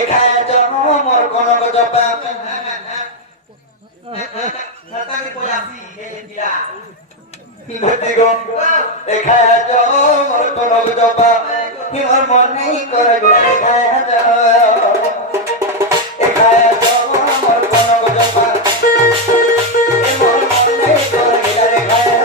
এখানে জন্ম মোর কোন জপা এখানে জন্ম মোর কোন জপা হিমর মনে করে এখানে এখানে জন্ম মোর কোন জপা হিমর মনে করে এখানে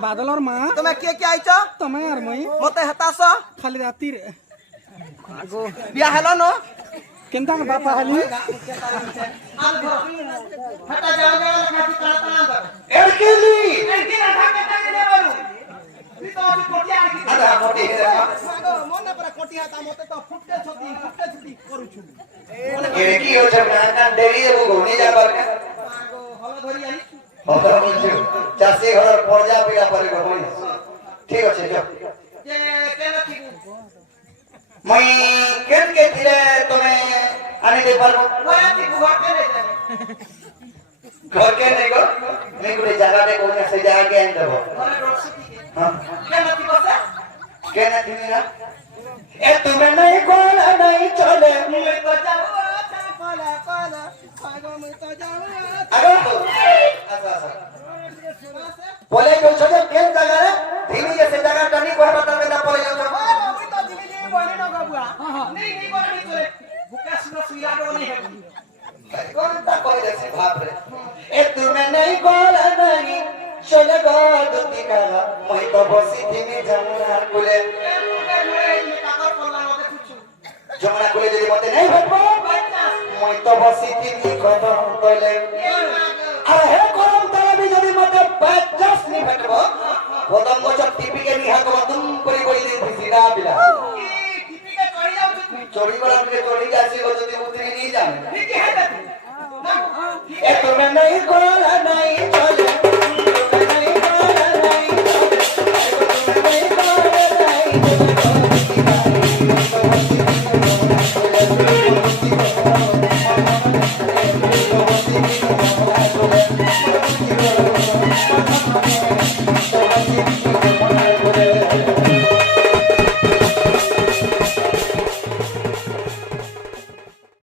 बादलर माँ तुम्हें के आइछ तुम्हें और मैं मते हतास खाली राती रे बिया हेलो नो কেনতা বাপা হালি हटा जाओ जाओ खाती ताला ताला এরকেলি एंटी ना ढाके ताके दे बारू ती तो अभी कोटी आ की আদা মোটি सागो मन पर कोटी हाता मते तो फुटते छती करू छु এর কি হচ্ছে না কান দেরি দেবো ঘুরে যাবার কে सागो हल धरी आनी কথা বলছো চাষি ঘরের পর্যা পিড়া পারে গো ঠিক আছে যাও जे केना थी মই কেন কে দিলে তুমি আনি দে পারবো कोया थी घर के ले जाए ঘর কে নেই গো আমি গোটে জায়গাতে কোনে সেই জায়গাকে আনি দেব घरे रोड से थी হ্যাঁ केना थी बसे কেন তুমি না এ তুমি নাই গোলা নাই চলে मुई तो जाऊ अच्छा पाला पाला सागो मुई तो जाऊ আগো আচ্ছা আচ্ছা বলে যাচ্ছ যে কেন জায়গা রে ধীমি যে সেই জায়গাটা নি কোহা বাতা না পড়ে যাচ্ছ मुई तो दिले जे बने न गबुआ नहीं नहीं बने तोरे बुकास न सुइला दो नहीं है কোনটা কই দেছে বাপ রে এ তুমি নাই গোলা নাই চলে গো দুটি কালা মই তো বসি ধীমি জামনার কুলে যমুনা কুলে যদি মতে নাই ভাববো মই তো বসি ধীমি কদম তলে আর হে করম তলে যদি মতে 50 নি ভাববো কদম গছ টিপিকে নিহা কব তুম করি করি দিছি সিধা বিলা চড়ি গলা থেকে চড়ি আসি গো যদি উতরি নি জানে এ তুমি নাই গোলা নাই